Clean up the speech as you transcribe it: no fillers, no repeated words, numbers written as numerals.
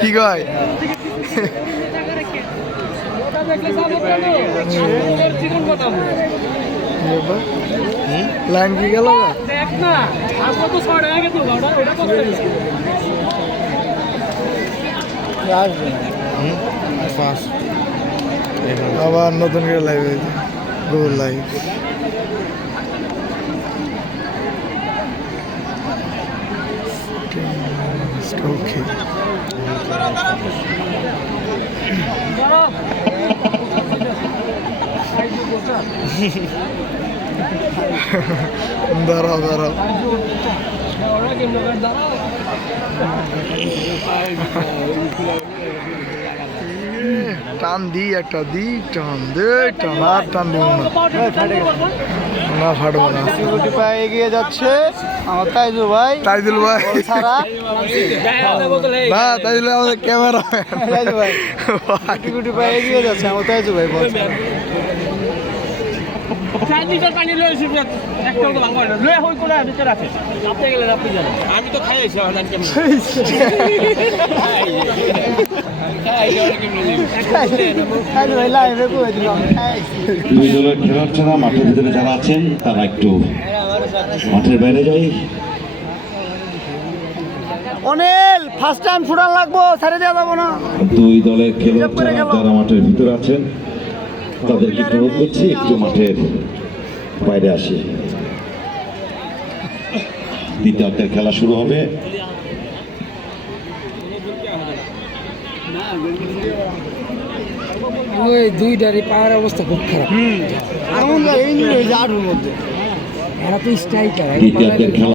কি কয় লাইন কি গেল আবার নতুন করে লাইভ হয়েছে গুগল লাইভ ওকে দাঁড়াও দাঁড়াও টান দি একটা দি টান দে টান আর টান দিব না ফাটবো না এগিয়ে যাচ্ছে আমার তাইজুল ভাই ছাড়া না তাইজুল আমাদের ক্যামেরা ভাই গুটি পায়ে এগিয়ে যাচ্ছে আমার তাইজুল ভাই বল আমি তো খাইছি দুই দলের খেলোয়াড়রা মাঠের ভিতরে যারা আছেন তারা একটু মাঠের বাইরে যাই। অনিল ফার্স্ট টাইম ছুটান লাগবো ছেড়ে দেওয়া যাবো না। দুই দলের খেলোয়াড়রা যারা মাঠের ভিতরে আছেন তাদেরকে অনুরোধ করছি একটু মাঠের বাইরে আসে। দ্বিতীয়ার্ধের খেলা শুরু হবে। ওই দুইটারই পাওয়ার অবস্থা খুব খারাপ। এমন এই মধ্যে এরা তো স্ট্রাইকার। দ্বিতীয়ার্ধের খেলা